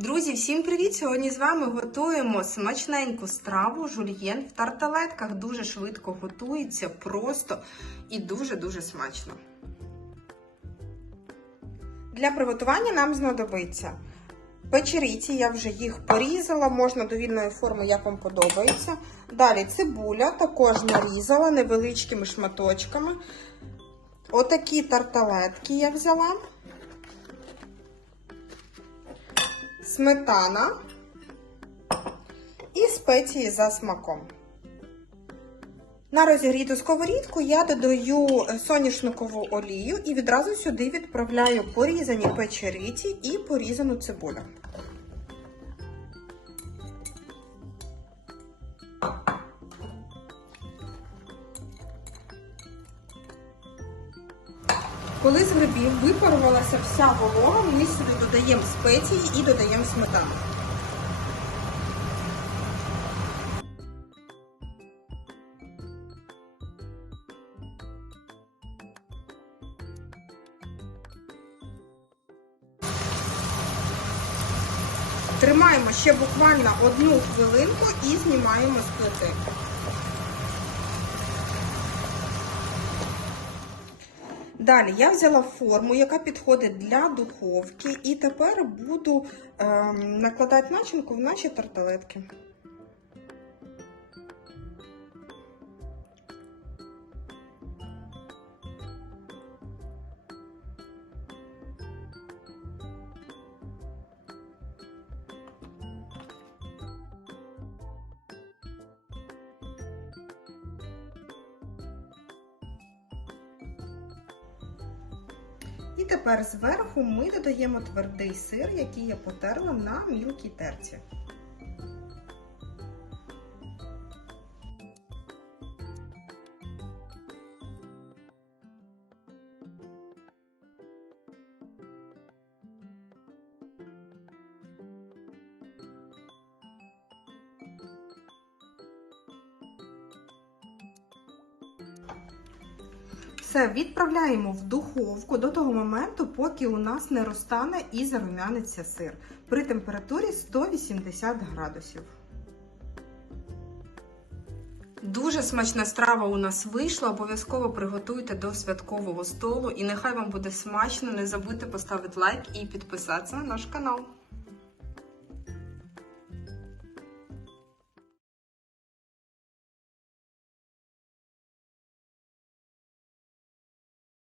Друзі, всім привіт! Сьогодні з вами готуємо смачненьку страву жульєн в тарталетках. Дуже швидко готується, просто і дуже-дуже смачно. Для приготування нам знадобиться печериці, я вже їх порізала, можна довільною форми, як вам подобається. Далі цибуля, також нарізала невеличкими шматочками. Отакі тарталетки я взяла. Сметана і спеції за смаком. На розігріту сковорідку я додаю соняшникову олію і відразу сюди відправляю порізані печериці і порізану цибулю. Коли з грибів випарувалася вся волога, ми сюди додаємо спеції і додаємо сметану. Тримаємо ще буквально одну хвилинку і знімаємо з плити. Далі я взяла форму, яка підходить для духовки, і тепер буду е, накладати начинку в наші тарталетки. І тепер зверху ми додаємо твердий сир, який я потерла на мілкій терці. Все відправляємо в духовку до того моменту, поки у нас не розтане і зарум'яниться сир при температурі 180 градусів. Дуже смачна страва у нас вийшла. Обов'язково приготуйте до святкового столу. І нехай вам буде смачно. Не забудьте поставити лайк і підписатися на наш канал.